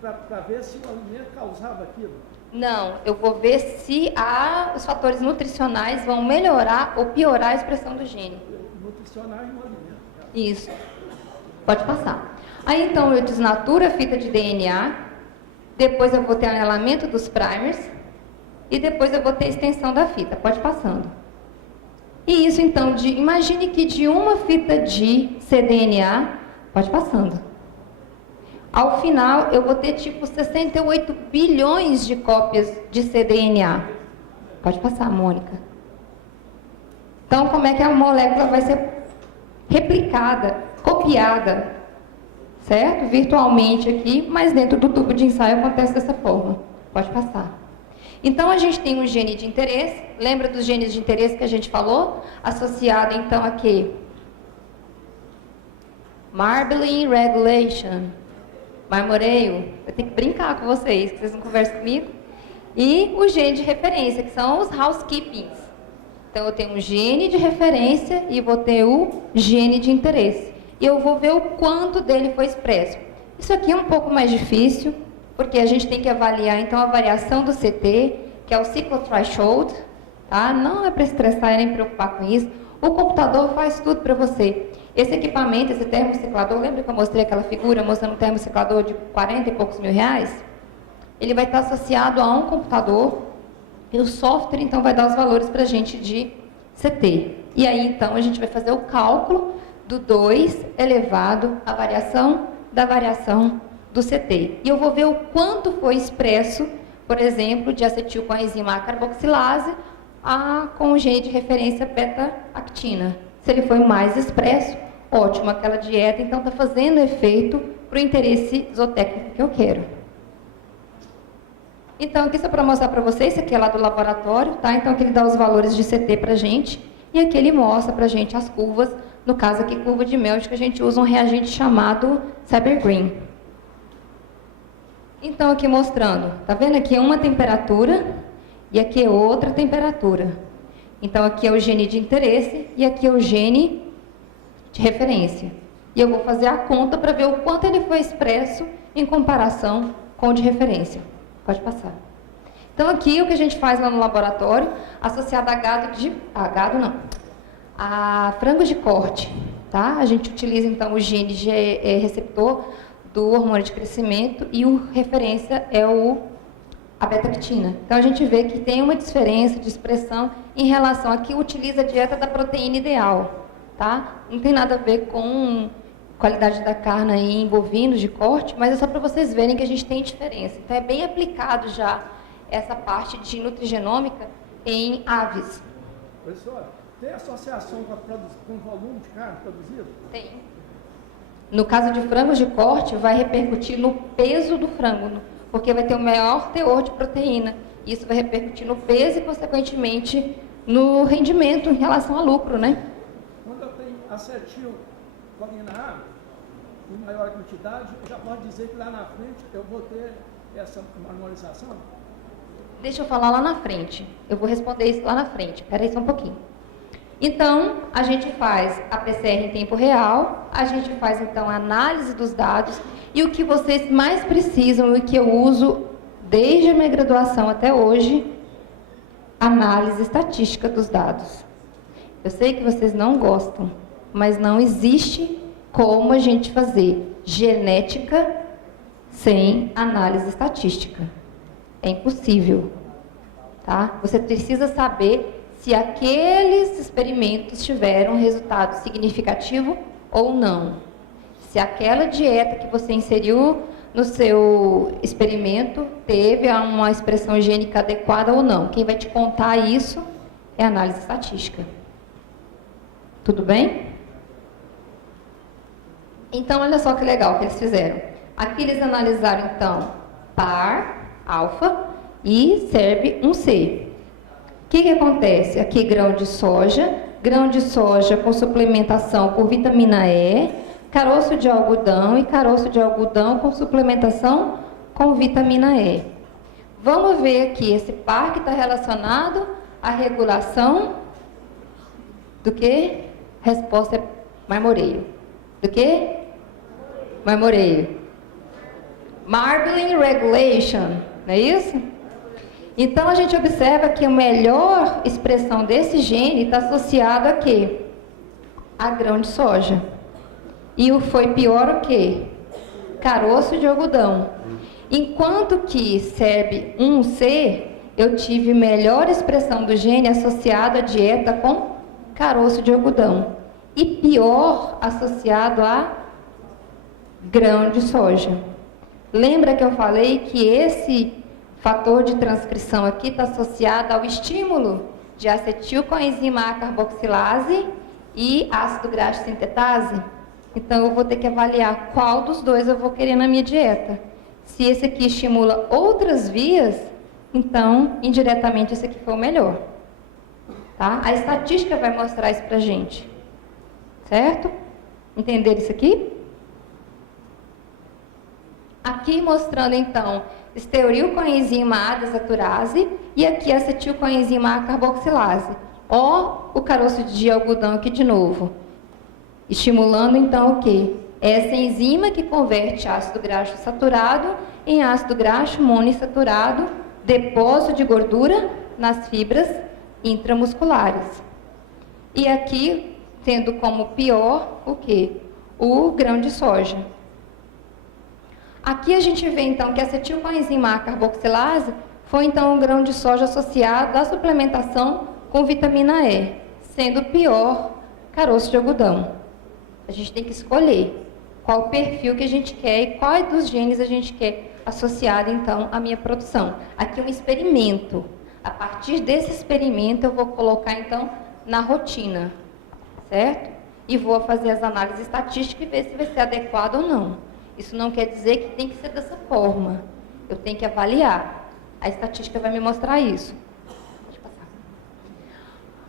para ver se o alimento causava aquilo? Não, eu vou ver se os fatores nutricionais vão melhorar ou piorar a expressão do gene. Nutricionais no alimento. Isso. Pode passar. Aí, então, eu desnaturo a fita de DNA, depois eu vou ter anelamento dos primers, e depois eu vou ter a extensão da fita. Pode passando. E isso, então, imagine que de uma fita de cDNA, pode passando. Ao final, eu vou ter, tipo, 68 bilhões de cópias de cDNA. Pode passar, Mônica. Então, como é que a molécula vai ser replicada, copiada, certo? Virtualmente aqui, mas dentro do tubo de ensaio acontece dessa forma. Pode passar. Então, a gente tem um gene de interesse, lembra dos genes de interesse que a gente falou? Associado, então, a quê? Marbling Regulation, marmoreio, eu tenho que brincar com vocês, que vocês não conversam comigo. E o gene de referência, que são os housekeepings. Então, eu tenho um gene de referência e vou ter o gene de interesse. E eu vou ver o quanto dele foi expresso. Isso aqui é um pouco mais difícil, porque a gente tem que avaliar, então, a variação do CT, que é o cyclothreshold, tá? Não é para estressar e nem preocupar com isso. O computador faz tudo para você. Esse equipamento, esse termociclador, lembra que eu mostrei aquela figura mostrando um termociclador de 40 e poucos mil reais? Ele vai estar associado a um computador e o software, então, vai dar os valores para a gente de CT. E aí, então, a gente vai fazer o cálculo do 2 elevado à variação da variação do CT. E eu vou ver o quanto foi expresso, por exemplo, de acetil com a enzima carboxilase com o gene de referência beta-actina. Se ele foi mais expresso, ótimo, aquela dieta, então, está fazendo efeito para o interesse zootécnico que eu quero. Então, aqui só para mostrar para vocês, esse aqui é lá do laboratório, tá? Então, aqui ele dá os valores de CT para a gente, e aqui ele mostra para a gente as curvas, no caso aqui, curva de Melch, que a gente usa um reagente chamado Cybergreen. Então, aqui mostrando, tá vendo? Aqui é uma temperatura, e aqui é outra temperatura. Então, aqui é o gene de interesse, e aqui é o gene de referência. E eu vou fazer a conta para ver o quanto ele foi expresso em comparação com o de referência. Pode passar. Então, aqui o que a gente faz lá no laboratório, associado a frangos de corte, tá? A gente utiliza, então, o gene de receptor do hormônio de crescimento e o referência é a beta-actina. Então, a gente vê que tem uma diferença de expressão em relação a que utiliza a dieta da proteína ideal, tá? Não tem nada a ver com qualidade da carne aí em bovinos de corte, mas é só para vocês verem que a gente tem diferença. Então, é bem aplicado já essa parte de nutrigenômica em aves. Professor, tem associação com o volume de carne produzido? Tem. No caso de frangos de corte, vai repercutir no peso do frango, porque vai ter o maior teor de proteína. Isso vai repercutir no peso e, consequentemente, no rendimento em relação a lucro, né? Quando eu tenho acetil colina A, em maior quantidade, já pode dizer que lá na frente eu vou ter essa harmonização? Deixa eu falar lá na frente. Eu vou responder isso lá na frente. Espera aí só um pouquinho. Então, a gente faz a PCR em tempo real, a gente faz, então, a análise dos dados, e o que vocês mais precisam, e o que eu uso desde a minha graduação até hoje, análise estatística dos dados. Eu sei que vocês não gostam, mas não existe como a gente fazer genética sem análise estatística. É impossível, tá? Você precisa saber se aqueles experimentos tiveram resultado significativo ou não. Se aquela dieta que você inseriu no seu experimento teve uma expressão gênica adequada ou não. Quem vai te contar isso é a análise estatística. Tudo bem? Então, olha só que legal que eles fizeram. Aqui eles analisaram, então, PAR, alfa, e SERB1C. O que acontece? Aqui grão de soja com suplementação por vitamina E, caroço de algodão e caroço de algodão com suplementação com vitamina E. Vamos ver aqui, esse par que está relacionado à regulação do que? Resposta é marmoreio. Do que? Marmoreio. Marbling Regulation, não é isso? Então, a gente observa que a melhor expressão desse gene está associada a quê? A grão de soja. E o foi pior o quê? Caroço de algodão. Enquanto que SERB1C, eu tive melhor expressão do gene associado à dieta com caroço de algodão. E pior associado a grão de soja. Lembra que eu falei que esse fator de transcrição aqui está associado ao estímulo de acetilcoenzima A carboxilase e ácido graxo sintetase? Então, eu vou ter que avaliar qual dos dois eu vou querer na minha dieta. Se esse aqui estimula outras vias, então, indiretamente, esse aqui foi o melhor. Tá? A estatística vai mostrar isso pra gente. Certo? Entenderam isso aqui? Aqui mostrando, então, estearil com a enzima A desaturase e aqui acetil com a enzima A carboxilase. Ó, o caroço de algodão aqui de novo. Estimulando, então, o quê? Essa enzima que converte ácido graxo saturado em ácido graxo monoinsaturado, depósito de gordura nas fibras intramusculares. E aqui, tendo como pior, o quê? O grão de soja. Aqui a gente vê, então, que a acetilcoenzima A carboxilase foi, então, um grão de soja associado à suplementação com vitamina E, sendo o pior caroço de algodão. A gente tem que escolher qual perfil que a gente quer e quais dos genes a gente quer associado, então, à minha produção. Aqui é um experimento. A partir desse experimento, eu vou colocar, então, na rotina, certo? E vou fazer as análises estatísticas e ver se vai ser adequado ou não. Isso não quer dizer que tem que ser dessa forma. Eu tenho que avaliar. A estatística vai me mostrar isso. Pode passar.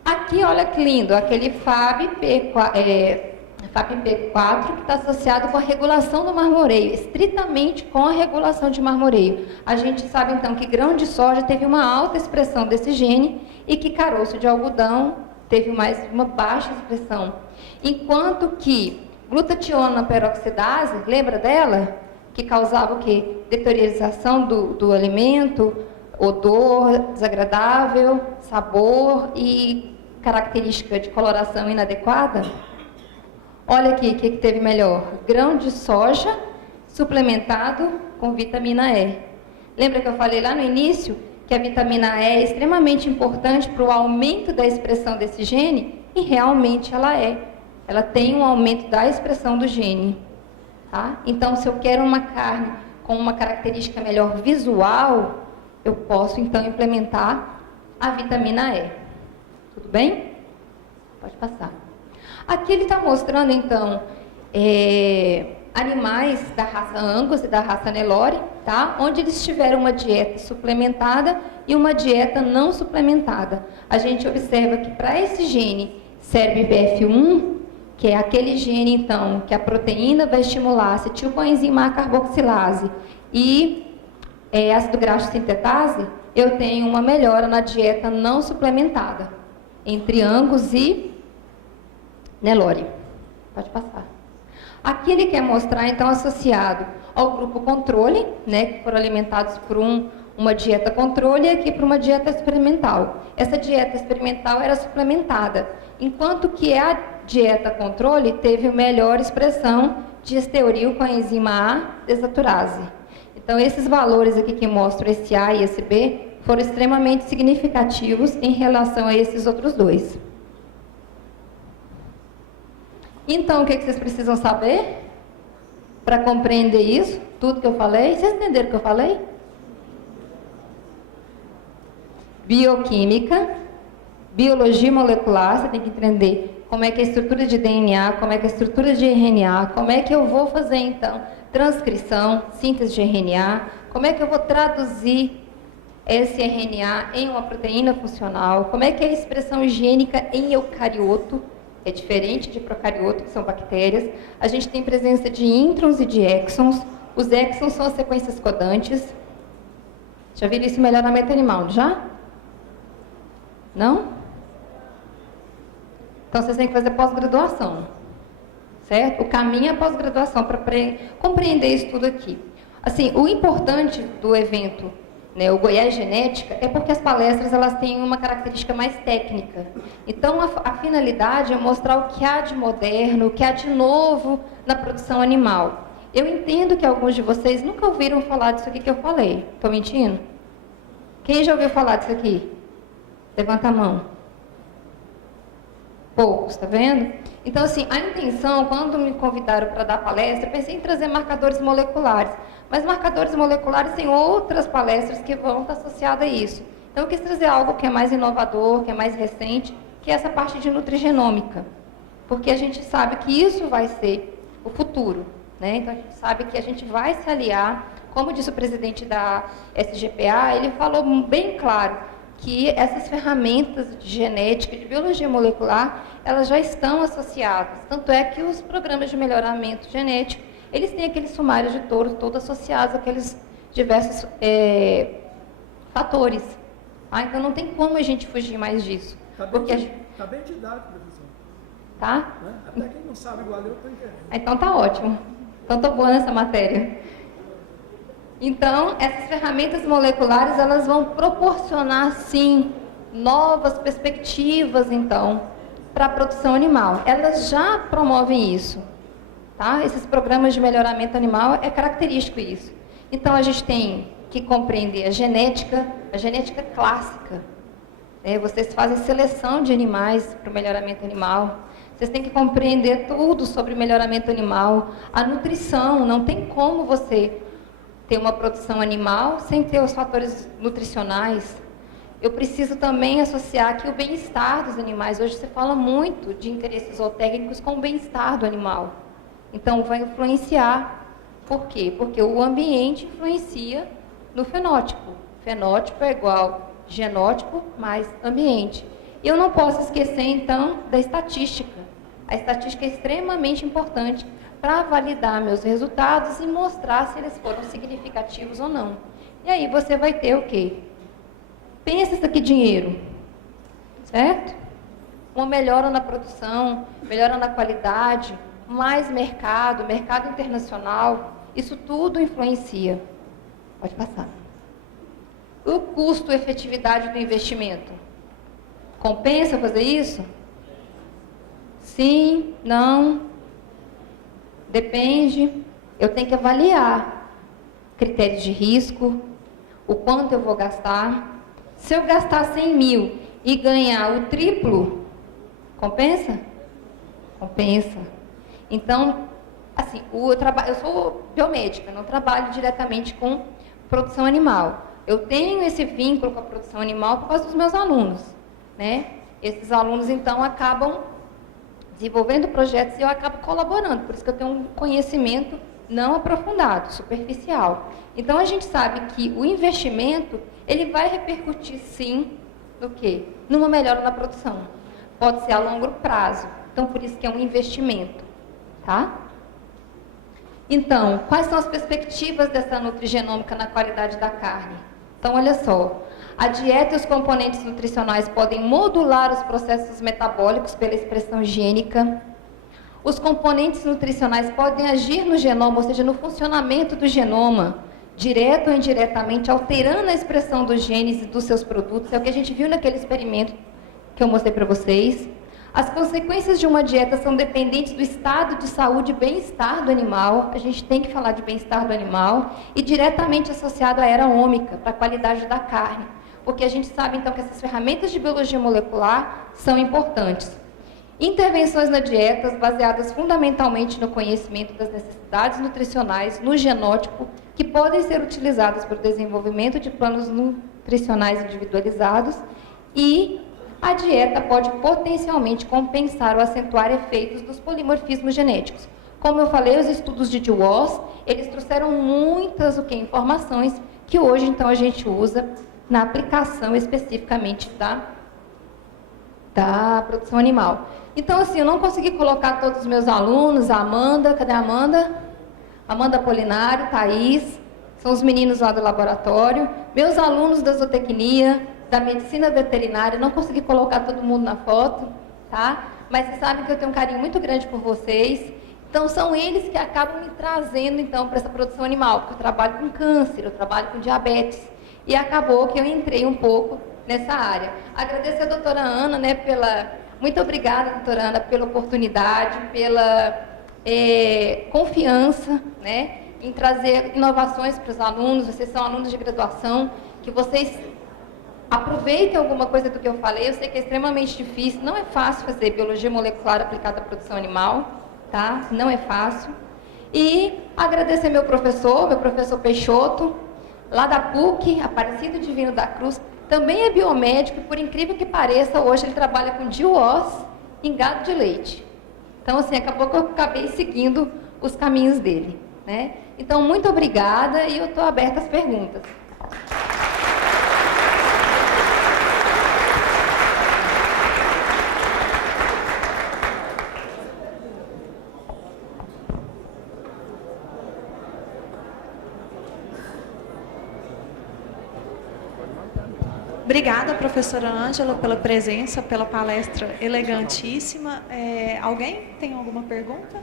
Aqui, olha que lindo, aquele FAB-P4 que está associado com a regulação do marmoreio, estritamente com a regulação de marmoreio. A gente sabe, então, que grão de soja teve uma alta expressão desse gene e que caroço de algodão teve uma baixa expressão. Enquanto que glutationa peroxidase, lembra dela? Que causava o quê? Deteriorização do alimento, odor desagradável, sabor e característica de coloração inadequada. Olha aqui o que teve melhor. Grão de soja suplementado com vitamina E. Lembra que eu falei lá no início que a vitamina E é extremamente importante para o aumento da expressão desse gene? E realmente ela é. Ela tem um aumento da expressão do gene. Tá? Então, se eu quero uma carne com uma característica melhor visual, eu posso, então, implementar a vitamina E. Tudo bem? Pode passar. Aqui ele está mostrando, então, animais da raça Angus e da raça Nelore, tá? Onde eles tiveram uma dieta suplementada e uma dieta não suplementada. A gente observa que para esse gene SERPBF1, que é aquele gene, então, que a proteína vai estimular a acetilcoenzima A carboxilase e ácido graxo sintetase, eu tenho uma melhora na dieta não suplementada, entre Angus e Nelore. Pode passar. Aqui ele quer mostrar, então, associado ao grupo controle, né, que foram alimentados por uma dieta controle e aqui por uma dieta experimental. Essa dieta experimental era suplementada, enquanto que a dieta controle teve melhor expressão de estearil com a enzima A desaturase. Então, esses valores aqui que mostram esse A e esse B foram extremamente significativos em relação a esses outros dois. Então, o que vocês precisam saber para compreender isso? Tudo que eu falei? Vocês entenderam o que eu falei? Bioquímica, biologia molecular, você tem que entender como é que é a estrutura de DNA, como é que é a estrutura de RNA, como é que eu vou fazer, então, transcrição, síntese de RNA, como é que eu vou traduzir esse RNA em uma proteína funcional, como é que é a expressão higiênica em eucarioto, é diferente de procarioto, que são bactérias. A gente tem presença de introns e de exons. Os exons são as sequências codantes. Já viram isso melhor na meta-animal, já? Não? Então, vocês têm que fazer pós-graduação, certo? O caminho é pós-graduação para compreender isso tudo aqui. Assim, o importante do evento, né, o Goiás Genética, é porque as palestras elas têm uma característica mais técnica. Então, a finalidade é mostrar o que há de moderno, o que há de novo na produção animal. Eu entendo que alguns de vocês nunca ouviram falar disso aqui que eu falei. Estou mentindo? Quem já ouviu falar disso aqui? Levanta a mão. Poucos, tá vendo? Então, assim, a intenção, quando me convidaram para dar palestra, eu pensei em trazer marcadores moleculares. Mas marcadores moleculares tem outras palestras que vão estar associadas a isso. Então, eu quis trazer algo que é mais inovador, que é mais recente, que é essa parte de nutrigenômica. Porque a gente sabe que isso vai ser o futuro, né? Então, a gente sabe que a gente vai se aliar como disse o presidente da SGPA, ele falou bem claro que essas ferramentas de genética, de biologia molecular, elas já estão associadas. Tanto é que os programas de melhoramento genético, eles têm aqueles sumários de todos associados àqueles diversos fatores. Então não tem como a gente fugir mais disso. Está bem didático, professor. Tá? Né? Até quem não sabe igual eu estou entendendo. Então tá ótimo. Então estou boa nessa matéria. Então, essas ferramentas moleculares, elas vão proporcionar, sim, novas perspectivas, então, para a produção animal. Elas já promovem isso, tá? Esses programas de melhoramento animal é característico isso. Então, a gente tem que compreender a genética clássica. Vocês fazem seleção de animais para o melhoramento animal. Vocês têm que compreender tudo sobre melhoramento animal. A nutrição, não tem como você ter uma produção animal sem ter os fatores nutricionais. Eu preciso também associar aqui o bem-estar dos animais. Hoje se fala muito de interesses zootécnicos com o bem-estar do animal. Então, vai influenciar. Por quê? Porque o ambiente influencia no fenótipo. Fenótipo é igual genótipo mais ambiente. E eu não posso esquecer, então, da estatística. A estatística é extremamente importante para validar meus resultados e mostrar se eles foram significativos ou não. E aí você vai ter o quê? Pensa isso aqui, dinheiro, certo? Uma melhora na produção, melhora na qualidade, mais mercado internacional, isso tudo influencia. Pode passar. O custo-efetividade do investimento. Compensa fazer isso? Sim, não, depende. Eu tenho que avaliar critérios de risco, o quanto eu vou gastar. Se eu gastar 100 mil e ganhar o triplo, compensa? Compensa. Então, assim, eu sou biomédica, não trabalho diretamente com produção animal. Eu tenho esse vínculo com a produção animal por causa dos meus alunos, né? Esses alunos, então, acabam desenvolvendo projetos e eu acabo colaborando. Por isso que eu tenho um conhecimento não aprofundado, superficial. Então, a gente sabe que o investimento, ele vai repercutir, sim, no quê? Numa melhora na produção. Pode ser a longo prazo. Então, por isso que é um investimento, tá? Então, quais são as perspectivas dessa nutrigenômica na qualidade da carne? Então, olha só. A dieta e os componentes nutricionais podem modular os processos metabólicos pela expressão higiênica. Os componentes nutricionais podem agir no genoma, ou seja, no funcionamento do genoma, direto ou indiretamente, alterando a expressão dos genes e dos seus produtos. É o que a gente viu naquele experimento que eu mostrei para vocês. As consequências de uma dieta são dependentes do estado de saúde e bem-estar do animal. A gente tem que falar de bem-estar do animal e diretamente associado à era ômica, para a qualidade da carne. Porque a gente sabe, então, que essas ferramentas de biologia molecular são importantes. Intervenções na dieta baseadas fundamentalmente no conhecimento das necessidades nutricionais, no genótipo, que podem ser utilizadas para o desenvolvimento de planos nutricionais individualizados, e a dieta pode potencialmente compensar ou acentuar efeitos dos polimorfismos genéticos. Como eu falei, os estudos de DeWoss, eles trouxeram muitas informações que hoje, então, a gente usa na aplicação especificamente da produção animal. Então, assim, eu não consegui colocar todos os meus alunos, a Amanda, cadê a Amanda? Amanda Polinário, Thaís, são os meninos lá do laboratório, meus alunos da zootecnia, da medicina veterinária, não consegui colocar todo mundo na foto, tá? Mas vocês sabem que eu tenho um carinho muito grande por vocês, então são eles que acabam me trazendo, então, para essa produção animal, porque eu trabalho com câncer, eu trabalho com diabetes, e acabou que eu entrei um pouco nessa área. Agradeço a doutora Ana, né, muito obrigada, doutora Ana, pela oportunidade, pela confiança, né, em trazer inovações para os alunos. Vocês são alunos de graduação, que vocês aproveitem alguma coisa do que eu falei. Eu sei que é extremamente difícil, não é fácil fazer biologia molecular aplicada à produção animal, tá? Não é fácil. E agradecer meu professor Peixoto, lá da PUC, Aparecido Divino da Cruz, também é biomédico, por incrível que pareça, hoje ele trabalha com DeWoss em gado de leite. Então, assim, acabou que eu acabei seguindo os caminhos dele, né? Então, muito obrigada e eu estou aberta às perguntas. Obrigada, professora Ângela, pela presença, pela palestra elegantíssima. Alguém tem alguma pergunta?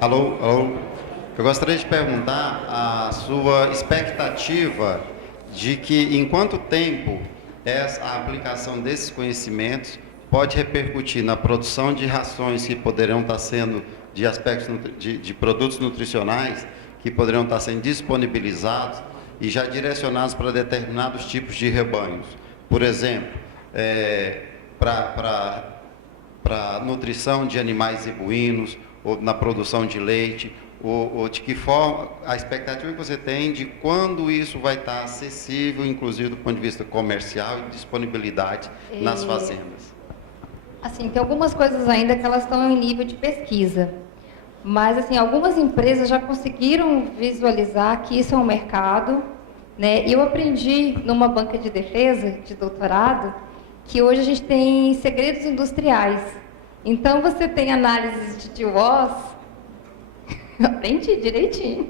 Alô, alô. Eu gostaria de perguntar a sua expectativa de que em quanto tempo a aplicação desses conhecimentos pode repercutir na produção de rações que poderão estar sendo de aspectos de produtos nutricionais que poderão estar sendo disponibilizados e já direcionados para determinados tipos de rebanhos. Por exemplo, para nutrição de animais zebuínos, ou na produção de leite, ou de que forma, a expectativa que você tem de quando isso vai estar acessível, inclusive do ponto de vista comercial e disponibilidade nas fazendas? Assim, tem algumas coisas ainda que elas estão em nível de pesquisa, mas assim, algumas empresas já conseguiram visualizar que isso é um mercado, né? E eu aprendi numa banca de defesa, de doutorado, que hoje a gente tem segredos industriais. Então, você tem análises de TWOS, eu aprendi direitinho.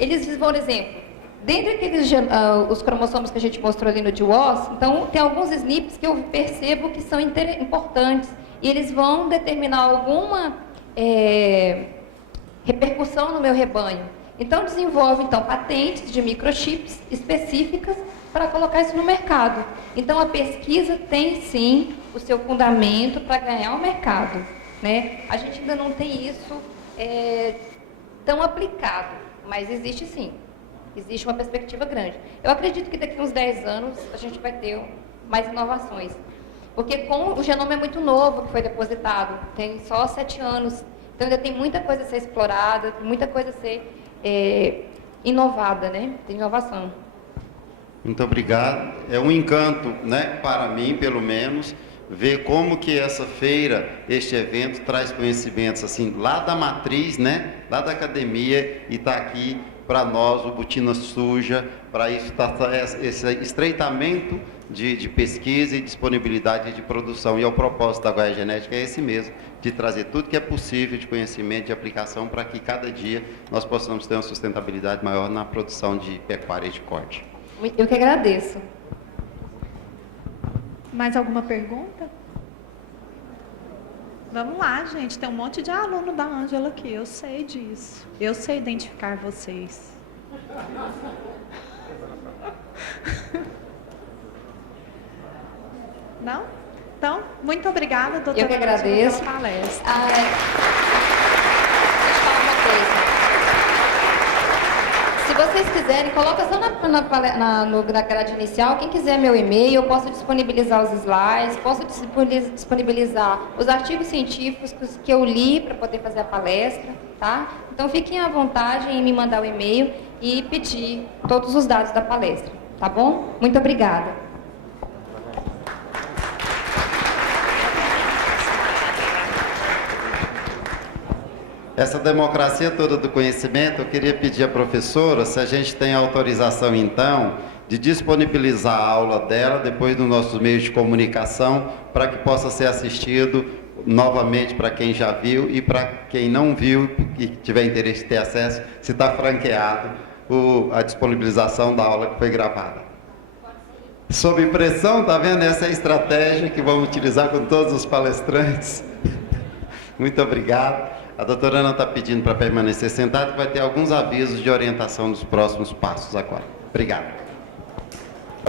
Eles vão, por exemplo, dentre aqueles os cromossomos que a gente mostrou ali no TWOS, então tem alguns SNPs que eu percebo que são importantes e eles vão determinar alguma repercussão no meu rebanho. Então, desenvolve patentes de microchips específicas para colocar isso no mercado. Então, a pesquisa tem, sim, o seu fundamento para ganhar o mercado, né? A gente ainda não tem isso tão aplicado, mas existe, sim. Existe uma perspectiva grande. Eu acredito que daqui a uns 10 anos a gente vai ter mais inovações. Porque o genoma é muito novo que foi depositado, tem só 7 anos. Então, ainda tem muita coisa a ser explorada, muita coisa a ser inovada, né? Tem inovação. Muito obrigado. É um encanto, né, para mim, pelo menos, ver como que essa feira, este evento, traz conhecimentos assim, lá da matriz, né, lá da academia, e está aqui para nós, o Botina Suja, para isso está esse estreitamento de pesquisa e disponibilidade de produção. E o propósito da Goiás Genética é esse mesmo, de trazer tudo que é possível de conhecimento, de aplicação, para que cada dia nós possamos ter uma sustentabilidade maior na produção de pecuária e de corte. Eu que agradeço. Mais alguma pergunta? Vamos lá, gente. Tem um monte de aluno da Ângela aqui. Eu sei disso. Eu sei identificar vocês. Não? Então, muito obrigada, doutora. Eu que agradeço. Pela palestra. Deixa eu falar uma coisa. Se vocês quiserem, coloca só na grade inicial. Quem quiser meu e-mail, eu posso disponibilizar os slides, posso disponibilizar os artigos científicos que eu li para poder fazer a palestra, tá? Então, fiquem à vontade em me mandar o e-mail e pedir todos os dados da palestra, tá bom? Muito obrigada. Essa democracia toda do conhecimento, eu queria pedir à professora se a gente tem autorização, então, de disponibilizar a aula dela depois dos nossos meios de comunicação, para que possa ser assistido novamente para quem já viu e para quem não viu e tiver interesse de ter acesso, se está franqueado a disponibilização da aula que foi gravada. Sob pressão, tá vendo? Essa é a estratégia que vamos utilizar com todos os palestrantes. Muito obrigado. A doutora Ana está pedindo para permanecer sentada, que vai ter alguns avisos de orientação dos próximos passos agora. Obrigado.